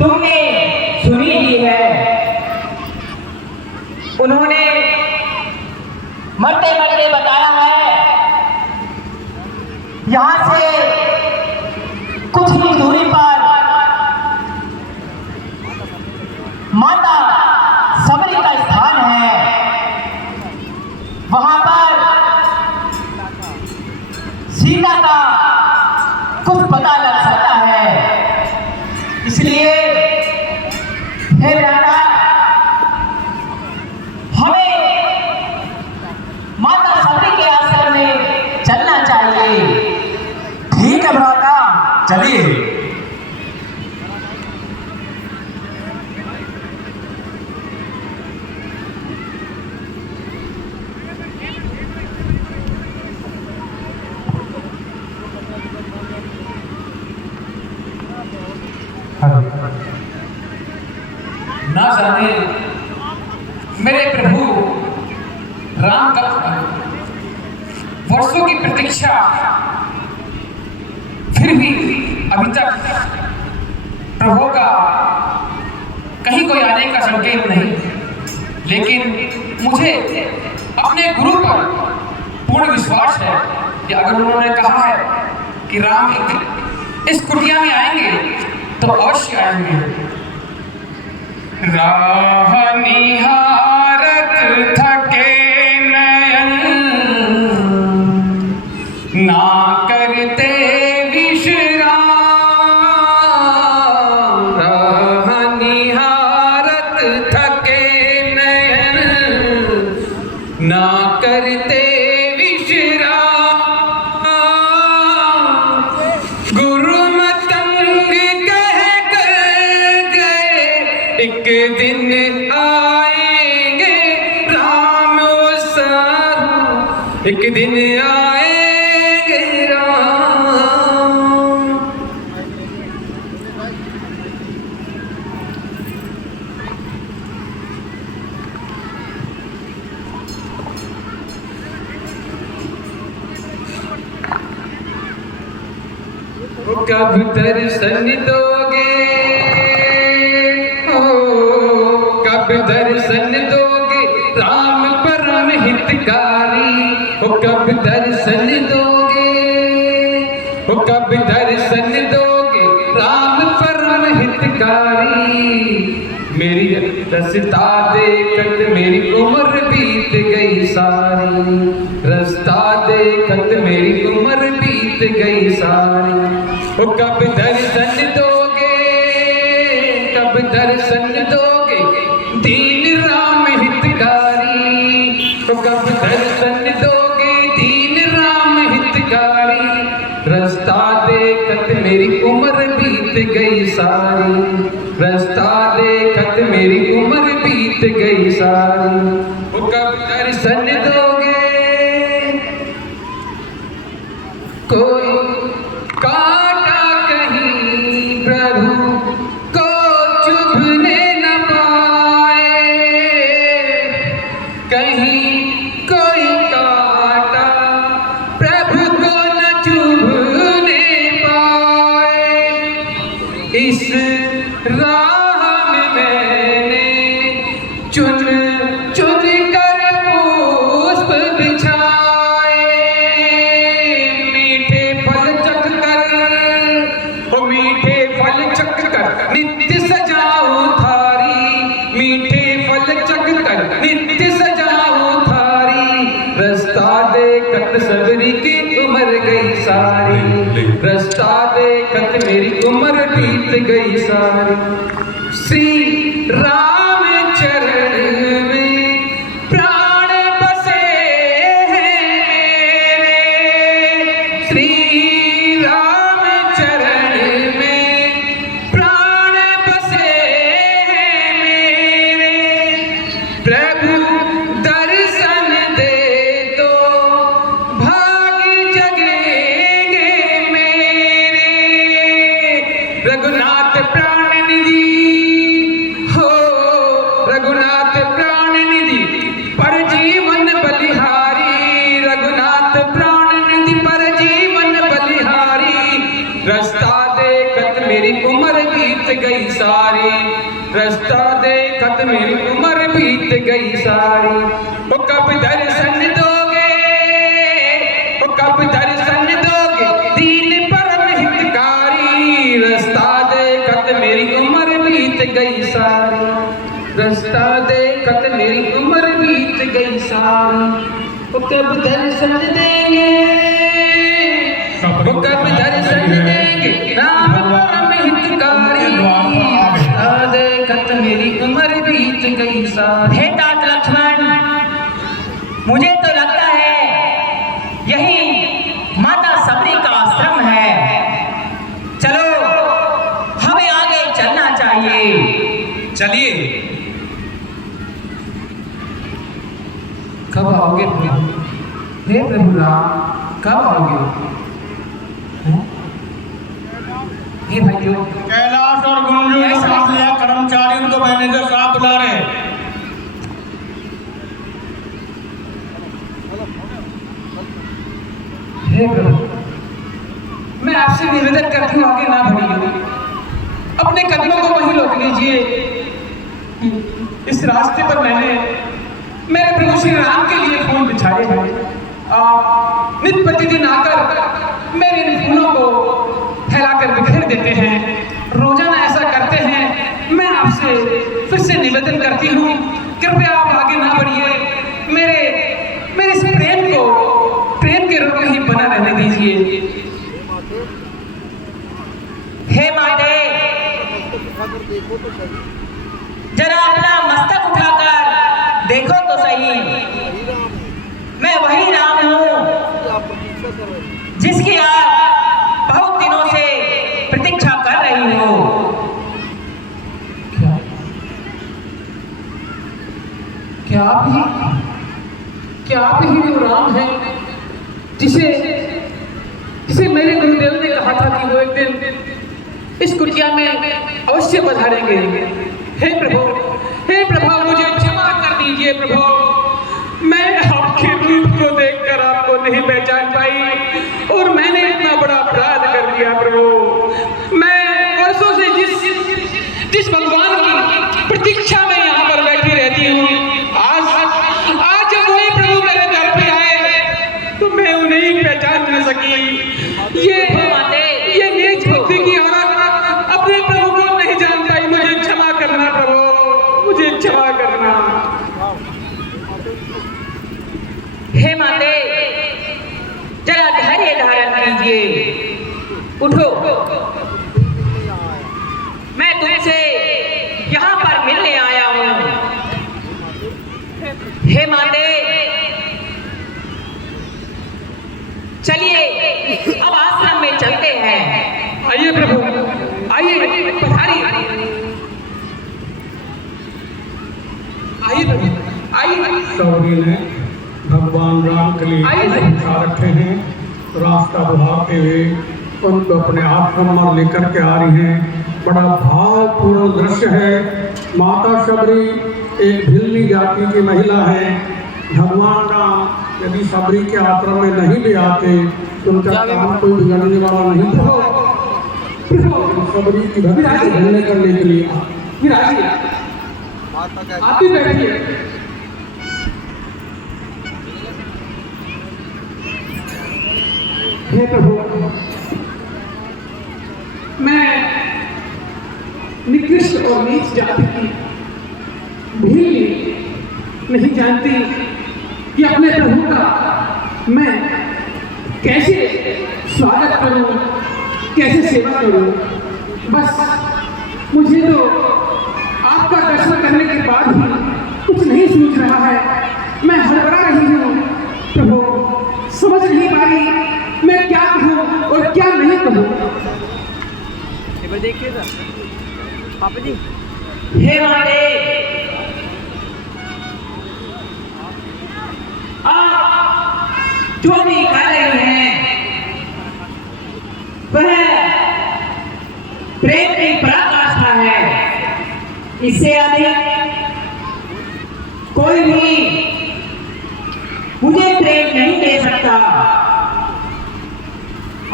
तुमने सुनी ही है, उन्होंने मरते मरते बताया है, यहां से कुछ ही दूरी पर माता सबरी का स्थान है। वहां पर सीता का कुछ पता लग सकता है, इसलिए हे बेटा, हमें माता सबरी के आश्रम में चलना चाहिए। ठीक है भ्राता, चलिए। ना जाने मेरे प्रभु राम का वर्षों की प्रतीक्षा, फिर भी अभी तक प्रभु का कहीं कोई आने का संकेत नहीं। लेकिन मुझे अपने गुरु पर पूर्ण विश्वास है कि अगर उन्होंने कहा है कि राम इस कुटिया में आएंगे तो अवश्य आएंगे। राह निहारत थके नयन, ना करते विश्राम। राह निहारत थके नयन, ना करते विश्राम। गुरु मतंग कह कर गए, एक दिन आएंगे राम सारू, एक दिन आएंगे राम। कब दर्शन दोगे, कब दर्शन दोगे राम परम हितकारी। कब दर्शन दोगे, कब दर्शन दोगे राम परम हितकारी। मेरी रास्ता देखत मेरी उम्र बीत गई सारी, रास्ता देखत मेरी उम्र बीत गई सारी। कब दर्शन दोगे, कब दर्शन दोगे दीन राम हितकारी। कब दर्शन दोगे दीन राम हितकारी। रास्ता देखत मेरी उम्र बीत गई सारी, रास्ता देखत मेरी उम्र बीत गई सारी। कब दर्शन दोगे, कोई काटा कहीं प्रभु को चुभने न पाए, कहीं कोई काटा प्रभु को न चुभने पाए। इस राह में मैंने चुन चुन कर पुष्प बिछाए, मीठे फल चख कर, ओ मीठे फल चख कर नित्य सजाऊं थारी। मीठे फल चख कर नित्य सजाऊं थारी। रास्ता देखत सबरी की उम्र गई सारी, रास्ता देखत मेरी उम्र बीत गई सारी। श्री राम चरण में प्राण बसे निधि पर जीवन बलिहारी, रघुनाथ प्राण निधि पर जीवन बलिहारी। रास्ता देखत मेरी उम्र बीत गई सारी, रास्ता देखत मेरी उम्र बीत गई सारी। वो कब दर्शन दोगे, वो कब दर्शन दोगे दीन परम हितकारी। रास्ता देखत मेरी उम्र बीत गई सारी, रास्ता देखत मेरी उम्र बीत गई सारी। वो कब दर्शन देंगे, वो कब दर्शन देंगे राम परम हितकारी। रास्ता देखत मेरी उम्र बीत गई सारी। हे तात लक्ष्मण, मुझे तो लगता है यही माता सबरी का आश्रम है। चलो हमें आगे चलना चाहिए। चलिए। कब आओगे प्रभु? हे प्रभु राम, कब आओगे? हे भाइयों, कैलाश और गुंजू के साथ लिया कर्मचारी उनको मैनेजर साहब बुला रहे हैं। हे प्रभु, मैं आपसे निवेदन करती हूँ आगे ना बढ़िए, अपने कदमों को वहीं रोक लीजिए। इस रास्ते पर मैंने मेरे प्रभु श्री राम के लिए फूल बिछाए हैं। आप नित्य प्रतिदिन आकर मेरे इन फूलों को फैलाकर बिखेर देते हैं, रोजाना ऐसा करते हैं। मैं आपसे फिर से निवेदन करती हूँ, कृपया आप आगे ना बढ़िए, मेरे इस प्रेम को प्रेम के रूप में ही बना रहने दीजिए। हे माते, जरा अपना मस्तक उठाकर देखो तो सही, मैं वही राम हूँ जिसकी आप बहुत दिनों से प्रतीक्षा कर रही हो। क्या आप ही वो राम है जिसे मेरे गुरुदेव ने कहा था कि वो एक दिन इस कुटिया में अवश्य पधारेंगे। हे प्रभु मुझे क्षमा कर दीजिए प्रभु, मैं आपके रूप को देखकर आपको नहीं पहचान पाई और मैंने इतना बड़ा अपराध कर दिया प्रभु। मैं वर्षों से जिस भगवान की प्रतीक्षा में यहाँ पर बैठी रहती हूँ, आज जब वही प्रभु मेरे दर पे आए तो मैं उन्हें ही पहचान न सकी। ये नीच बुद्धि की औरत अपने प्रभु को नहीं जान पाई। मुझे क्षमा करना प्रभु, मुझे क्षमा करना। हे माते, जरा धैर्य धारण कीजिए, उठो, मैं तुमसे यहाँ पर मिलने आया हूँ। हे माते, चलिए अब आश्रम में चलते हैं। आइए प्रभु, आइए पधारिए, आइए प्रभु, आइए। सबरी ने भगवान राम के लिए इच्छा रखे हैं, रास्ता बुलाते हुए उनको अपने आश्रम में लेकर के आ रही हैं। बड़ा भावपूर्ण दृश्य है। माता सबरी एक भिल्ली जाति की महिला है। भगवान राम यदि सबरी के आश्रम में नहीं ले आते तो उनका काम कोई बिगड़ने वाला नहीं था। सबरी की भक्ति से धन्य करने के लिए आप भी बैठिए। हे प्रभु, मैं निकृष्ट और नीच जाति की भीली नहीं जानती कि अपने प्रभु का मैं कैसे स्वागत करूं, कैसे सेवा करूं। बस मुझे तो आपका दर्शन करने के बाद भी कुछ नहीं सूझ रहा है। मैं हड़बड़ा रही हूँ प्रभु, समझ नहीं पा रही मैं क्या कहूँ और क्या नहीं कहूँ। देखिए पापा जी। हे माते, आप जो भी कर रहे हैं वह प्रेम की पराकाष्ठा है। इससे अधिक कोई मुझे प्रेम नहीं दे सकता।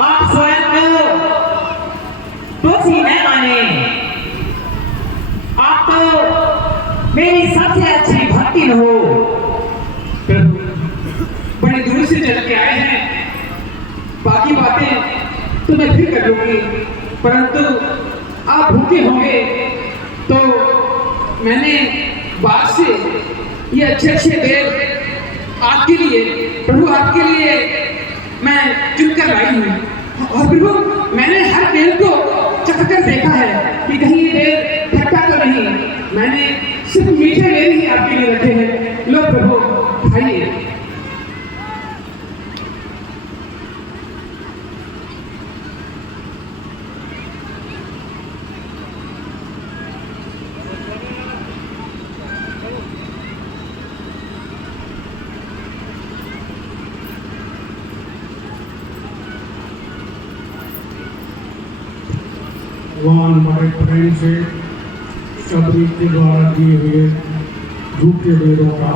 आप स्वयं को दोषी न माने। आप तो मेरी सबसे अच्छी भक्ति हो। बड़े दूर से चल के आए हैं, बाकी बातें तो मैं फिर कर लूंगी, परंतु आप भूखे होंगे तो मैंने बाग से ये अच्छे अच्छे बेल आपके लिए, प्रभु आपके लिए मैं चुन कर लाई हूँ। और प्रभु मैंने हर बेल को चख कर देखा है कि कहीं ये बेल खट्टा तो नहीं। मैंने सिर्फ मीठे बेल ही आपके लिए रखे हैं। लो प्रभु खाइए। भगवान बड़े प्रेम से शबरी के द्वारा दिए हुए झूठे बेरों का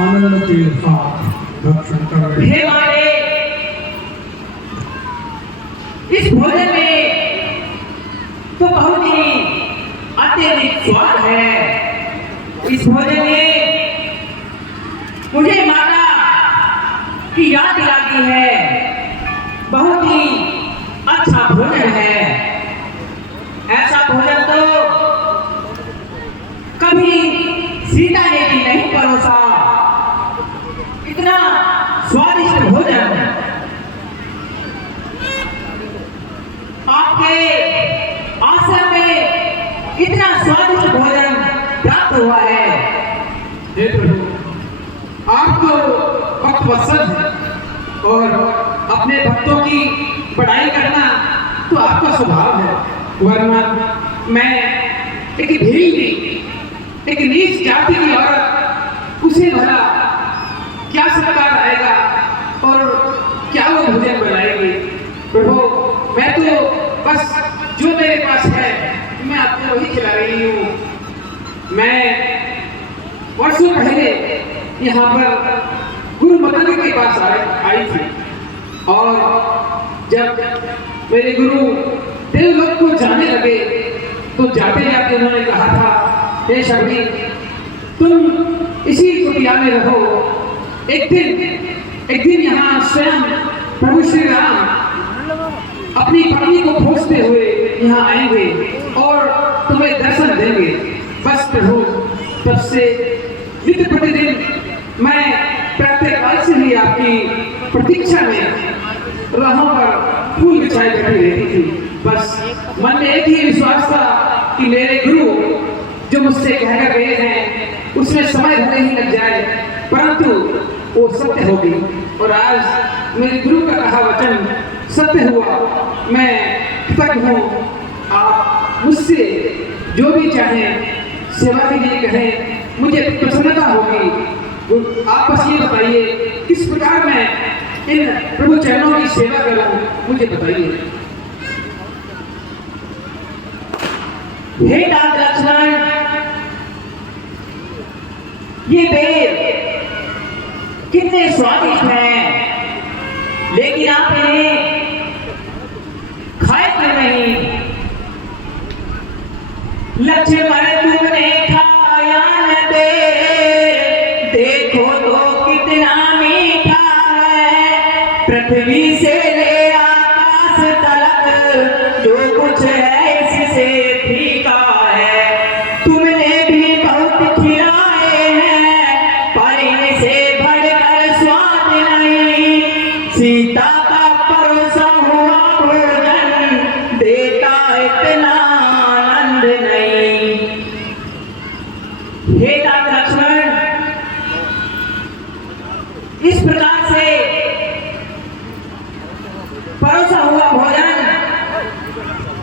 आनंद के साथ भक्षण कर रहे हैं। हे मारे, इस भोजन में तो बहुत ही अत्यधिक स्वाद है। इस भोजन में मुझे माता की याद दिलाती है। बहुत ही अच्छा भोजन है। ऐसा भोजन तो कभी सीता ने भी नहीं परोसा। इतना स्वादिष्ट भोजन आपके आश्रम में, इतना स्वादिष्ट भोजन प्राप्त हुआ है। हे प्रभु, आप तो भक्त वत्सल हैं और अपने भक्तों की पढ़ाई करना तो आपका स्वभाव है, वरना मैं एक ढीली, एक नीच जाति की औरत, उसे भला क्या सत्कार आएगा और क्या वो भोजन बनाएगी। प्रभु मैं तो बस जो मेरे पास है मैं आपको वही खिला रही हूँ। मैं वर्षों पहले यहाँ पर गुरु मदन के पास आई थी और जब मेरे गुरु देवलोक को जाने लगे तो जाते जाते उन्होंने कहा था, हे शबरी तुम इसी कुटिया में रहो। एक दिन यहाँ स्वयं प्रभु श्री राम अपनी पत्नी को खोजते हुए यहाँ आएंगे और तुम्हें दर्शन देंगे। बस प्रभु तब से नित्य प्रतिदिन मैं प्रातःकाल से ही आपकी प्रतीक्षा में राहों पर फूल बिछाए बैठी रहती थी। बस मन में एक ही विश्वास था कि मेरे गुरु जो मुझसे कहकर गए हैं उसमें समय भले ही लग जाए, परंतु वो सत्य होगी। और आज मेरे गुरु का कहा वचन सत्य हुआ। मैं कृतज्ञ हूँ। आप मुझसे जो भी चाहें सेवा के लिए कहें, मुझे प्रसन्नता होगी। आप बस ये बताइए किस प्रकार मैं इन प्रभु चरणों की सेवा करूं, मुझे बताइए। हे तात लक्ष्मण, ये बेल कितने स्वादिष्ट हैं, लेकिन आप इन्हें खाए क्यों नहीं? लक्ष्मण तुमने खाया न बेल, देखो तो कितना मीठा है। पृथ्वी से ले आकाश तलक जो कुछ है इससे फीका है। तुमने भी बहुत खिलाए हैं पर इनसे बढ़कर स्वाद नहीं। सीता का परोसा हुआ भोजन देता इतना आनंद नहीं। हे तात लक्ष्मण, इस प्रकार से परोसा हुआ भोजन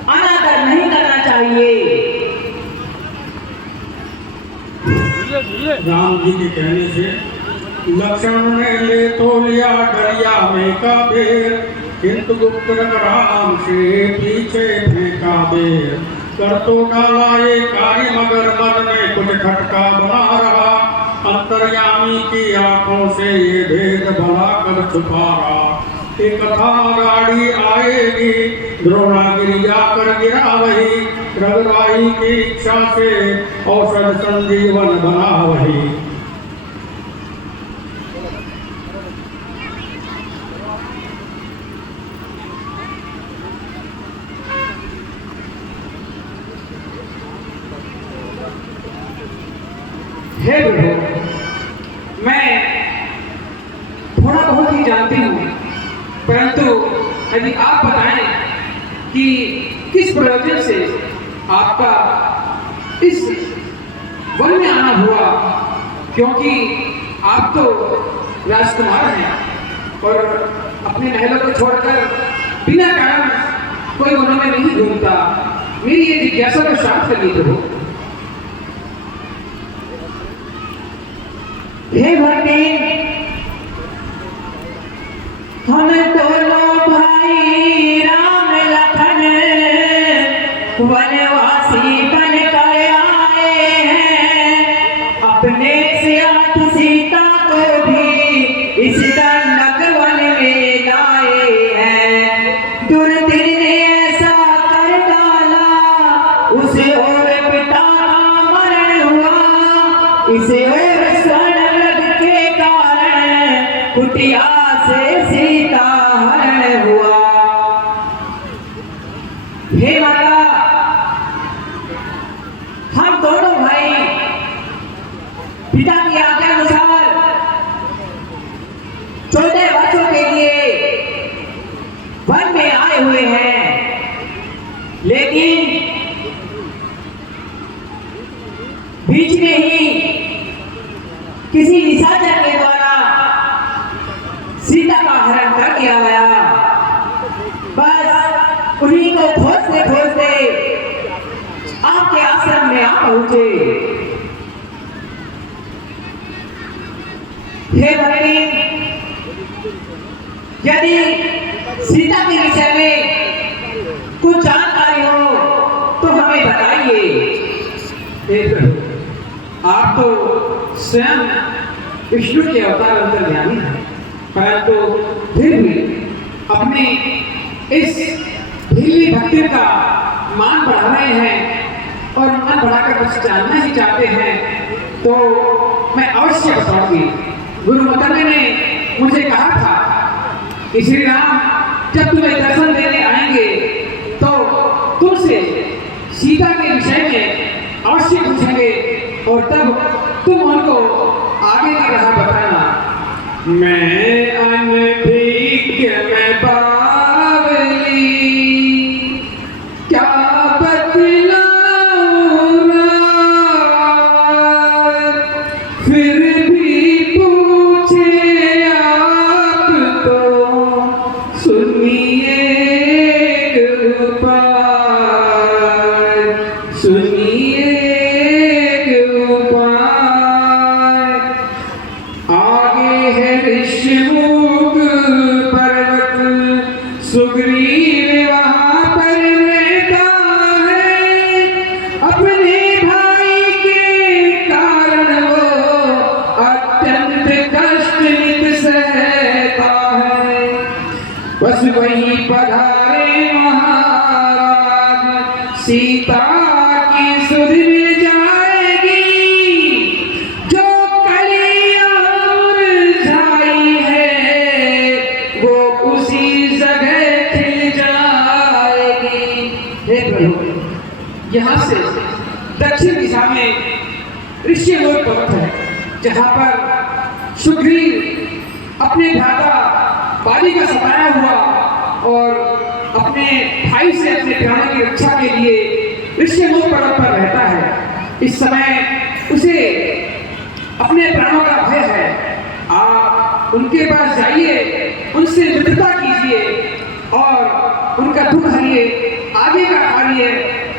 अनादर नहीं करना चाहिए। राम जी के कहने से लक्ष्मण ने ले तो लिया डरिया में का बेर, किंतु गुप्त राम से पीछे फेंका बेर। कर तो डाला ये कार्य मगर मन में कुछ खटका बना रहा। अंत अंतर्यामी की आंखों से ये भेद भला कर छुपा रहा। एक कथा गाड़ी आएगी, द्रोणागिरि जाकर गिरा वही, रघुराई की इच्छा से औषध संजीवन बना वही। हे प्रभु, मैं थोड़ा बहुत ही जानती हूँ, परंतु यदि आप बताएं कि किस प्रयोजन से आपका इस वन में आना हुआ, क्योंकि आप तो राजकुमार हैं और अपने महलों को छोड़कर बिना कारण कोई वनों में नहीं घूमता। मेरी ये जिज्ञासा को शांत कर दी प्रभु। हे भक्ति, हम दोनों भाई राम लखन वनवासी बन कर आए हैं। अपने साथ सीता को भी इस दंडक वन में लाए हैं। दुर्दिन ने ऐसा कर डाला, उसे और पिता का मरण हुआ, इसे और कुटिया से सीता हरण हुआ। हे माता, हम दोनों भाई पिता की आज्ञा अनुसार 14 वर्षों के लिए वन में आए हुए हैं, लेकिन बीच में ही किसी निशाचर के द्वारा सीता का हरण कर दिया गया। बस उन्हीं को खोजते खोजते आपके आश्रम में आ पहुंचे। हे भक्ति, यदि सीता के विषय में कुछ जानकारी हो तो हमें बताइए। आप तो स्वयं विष्णु के अवतार अंतर्यामी हैं, परंतु फिर भी अपने इस ढीली भक्ति का मान बढ़ा रहे हैं और मान बढ़ाकर कुछ जानना ही चाहते हैं, तो मैं अवश्य बताऊंगी। गुरु मतंग ने मुझे कहा था कि श्री राम जब तुम्हें दर्शन देने आएंगे तो तुमसे सीता के विषय में अवश्य पूछेंगे और तब तुम उनको आगे की राह बताना। मैं अनभिज्ञ मैं बावली, क्या बतलाऊं फिर भी पूछे आप तो सुनिए उपाय, सुनिए उपाय। आगे है ऋषिमुख पर्वत, सुग्रीव वहाँ पर रहता है। अपने भाई के कारण वो अत्यंत कष्ट नित सहता है। बस वही पधारे महाराज, सीता की सुध मिल जाएगी। जो कलियां मुरझाई है वो उसी जगह खिल जाएगी। हे प्रभु, यहाँ से दक्षिण दिशा में ऋषिमुख पर्वत है, जहाँ पर सुग्रीव अपने भ्राता बाली का सताया हुआ और अपने भाई से अपने प्राणों की रक्षा के लिए ऋषिमुख पर्वत पर रहता है। इस समय उसे अपने प्राणों का भय है। आप उनके पास जाइए, उनसे मित्रता कीजिए और उनका दुख हरिए। आगे का कार्य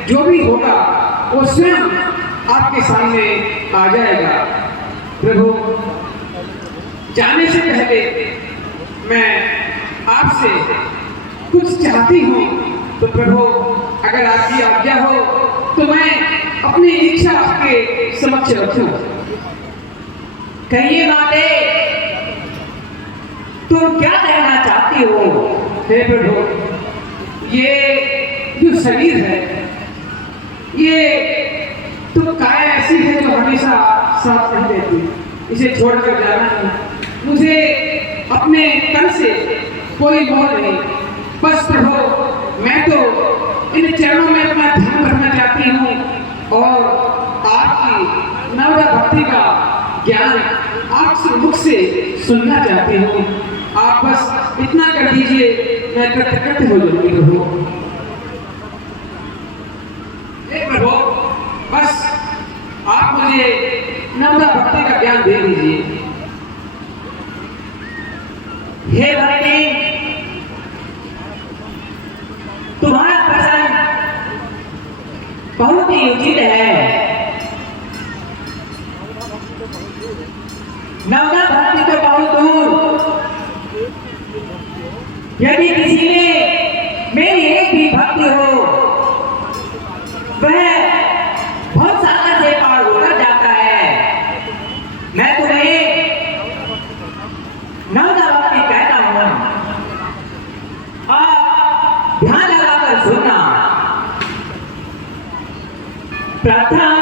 जो भी होगा वो स्वयं आपके सामने आ जाएगा। प्रभु, जाने से पहले मैं आपसे कुछ चाहती हूँ, तो प्रभु अगर आपकी आज्ञा हो तो मैं अपनी इच्छा आपके समक्ष रखूं। कहिए माते, तुम क्या कहना चाहती हो? हे प्रभु, ये जो शरीर है, ये तुम काय ऐसी है जो हमेशा साथ नहीं देती। इसे छोड़कर जाना नहीं। मुझे अपने तन से कोई मोह नहीं। बस प्रभु, मैं तो इन चरणों में अपना ध्यान रखना चाहती हूँ और आपकी नवरा भक्ति का ज्ञान आपसे मुख से सुनना चाहती हूँ। आप बस इतना कर दीजिए, मैं कृतज्ञ हो जाऊंगी प्रभु। हे प्रभु, बस आप मुझे नवरा भक्ति का ज्ञान दे दीजिए। हे भक्ति, तुम्हारा प्रश्न बहुत ही उचित है। नवरा भक्ति तो बहुत दूर, यदि किसी में मेरी एक भी भक्ति हो, वह बहुत सागर से पार होकर जाता है। मैं तुम्हें नवरा भक्ति कहता हूँ, आप ध्यान लगाकर सुनना। प्रथम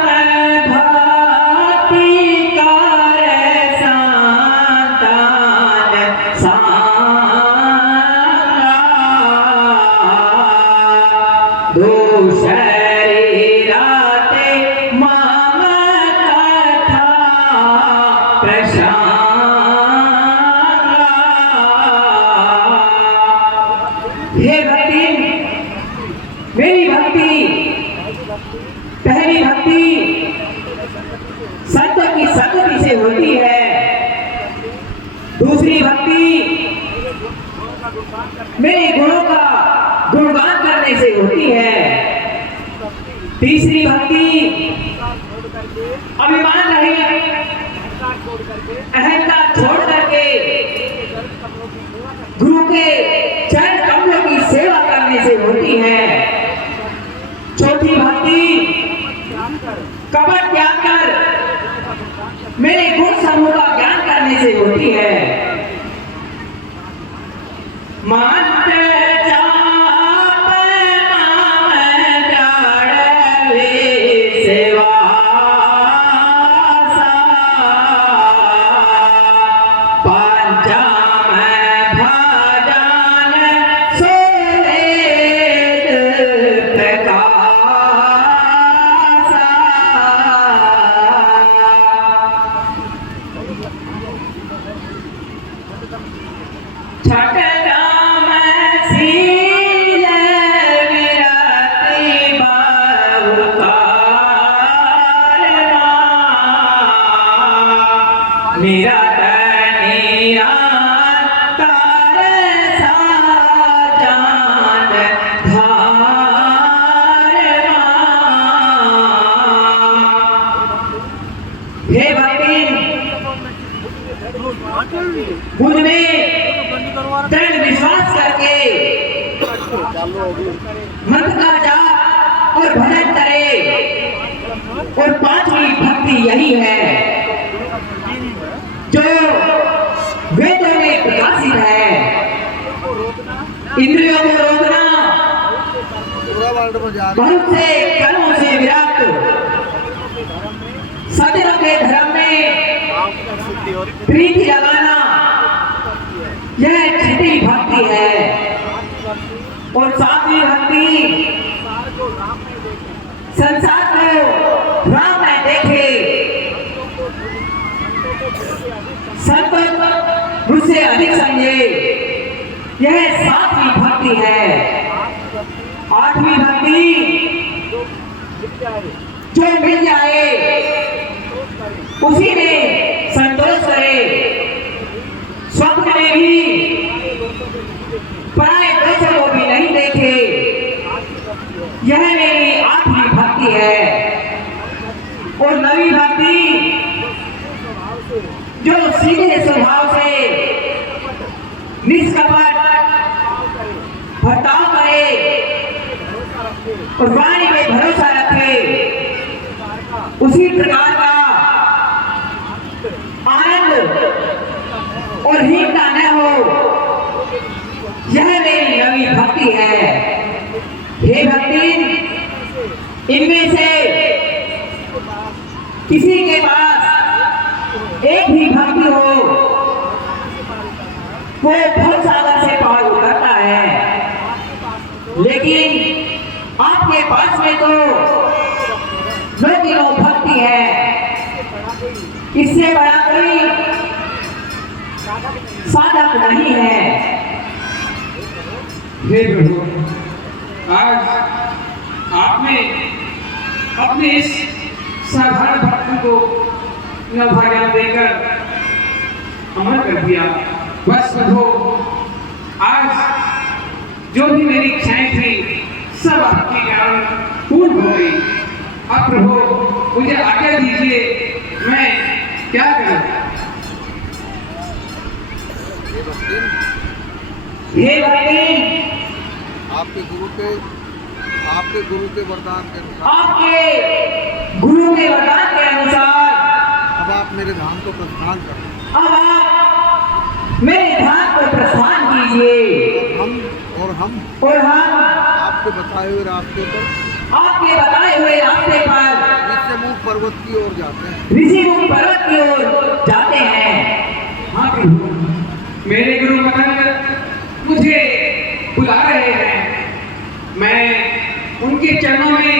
हे भक्ति, मेरी भक्ति, पहली भक्ति संत की संगति से होती है। दूसरी भक्ति मेरे गुणों का गुणगान करने से होती है। तीसरी भक्ति अभिमान रहित अहंकार छोड़ करके गुरु के चरण कमलों की सेवा करने से होती है। चौथी भक्ति कपट त्याग कर मेरे गुण समूह का ज्ञान करने से होती है। मेरा तनिया तारे साजान धारमा। हे भक्ति, मुझमें दृढ़ विश्वास करके मंत्र का जाप और भजन करे। और पांचवी भक्ति यही है जो वेदों में प्रकाशित है। इंद्रियों को रोकना, बहुत से कर्मों से विरक्त, सज्जनों के धर्म में प्रीति लगाना, यह छठी भक्ति है। और सातवीं भक्ति संसार को राम में देखे, संत मुझसे अधिक समझे, यह सातवीं भक्ति है। आठवीं भक्ति जो मिल जाए उसी में संतोष करे, स्वप्न में भी पराये दोषों को भी नहीं देखे, यह मेरी आठवीं भक्ति है। और नवीं भक्ति जो सीधे स्वभाव से निष्कपट बर्ताव करे और वाणी में भरोसा रखे, उसी प्रकार का आनंद भक्ति है। हे भक्ति, इनमें से किसी के पास एक भी भक्ति हो वो भव सागर से पार उतरता है, लेकिन आपके पास में तो लोग भक्ति है, इससे बड़ा कोई साधक नहीं है। हे प्रभु, आज आपने अपने इस साधारण भक्त को नवभाग्य देकर अमर कर दिया। बस प्रभु, आज जो भी मेरी इच्छाएं थी सब आपके कारण पूर्ण हो गई। अब प्रभु मुझे आज्ञा दीजिए, मैं क्या करूं? हे भक्ति, आपके गुरु के वरदान के अनुसार, आपके गुरु के वरदान के अनुसार अब आप मेरे धाम को प्रस्थान करें। अब आप मेरे धाम को प्रस्थान कीजिए। और हम आपके बताए हुए रास्ते पर ऋषिमुख पर्वत की ओर जाते हैं। ऋषिमुख पर्वत की ओर जाते हैं। हाँ प्रभु, मेरे गुरु मदन मुझे बुला रहे हैं। मैं उनके चरणों में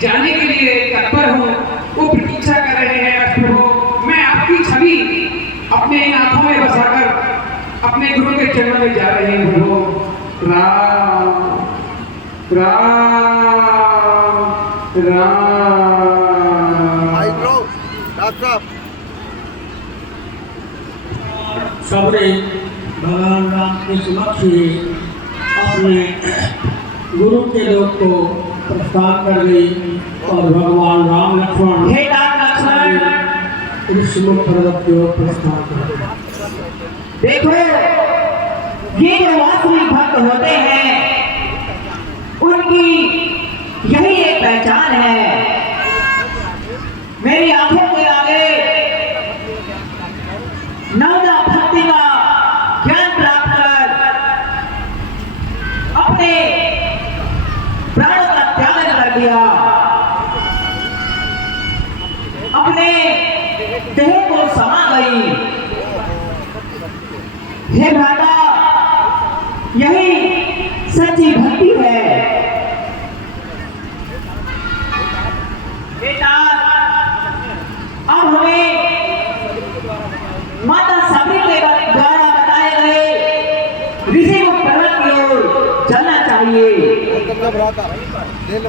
जाने के लिए तत्पर हूँ। वो प्रतीक्षा कर रहे हैं। प्रभु, मैं आपकी छवि अपने आंखों में बसाकर अपने गुरु के चरणों में जा रहे हैं। प्रभु, राम राम राम। भाई ब्रो, डॉक्टर साहब, सबने भगवान राम के समक्ष ही अपने गुरु के लोक को प्रस्थान कर दी और भगवान राम लक्ष्मण हे राम लक्ष्मण ऋषिमुख पर्वत की ओर प्रस्थान कर दिया। देखो, ये जो वास्तविक भक्त होते हैं उनकी यही एक पहचान है। मेरी आंखों के आगे नवदा भक्ति का ज्ञान प्राप्त कर अपने प्राणों का त्याग कर दिया, अपने देह को समा गई। हे भ्राता, यही सच्ची भक्ति है। बेटा, अब हमें माता सावित्री के द्वारा बताए गए ऋषिमुख पर्वत की ओर चलना चाहिए।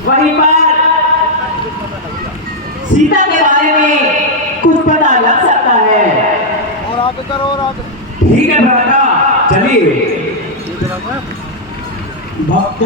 वहीं पर सीता के बारे में कुछ पता लग सकता है। और आगे करो, और आगे। ठीक है भ्राता, चलिए। भक्त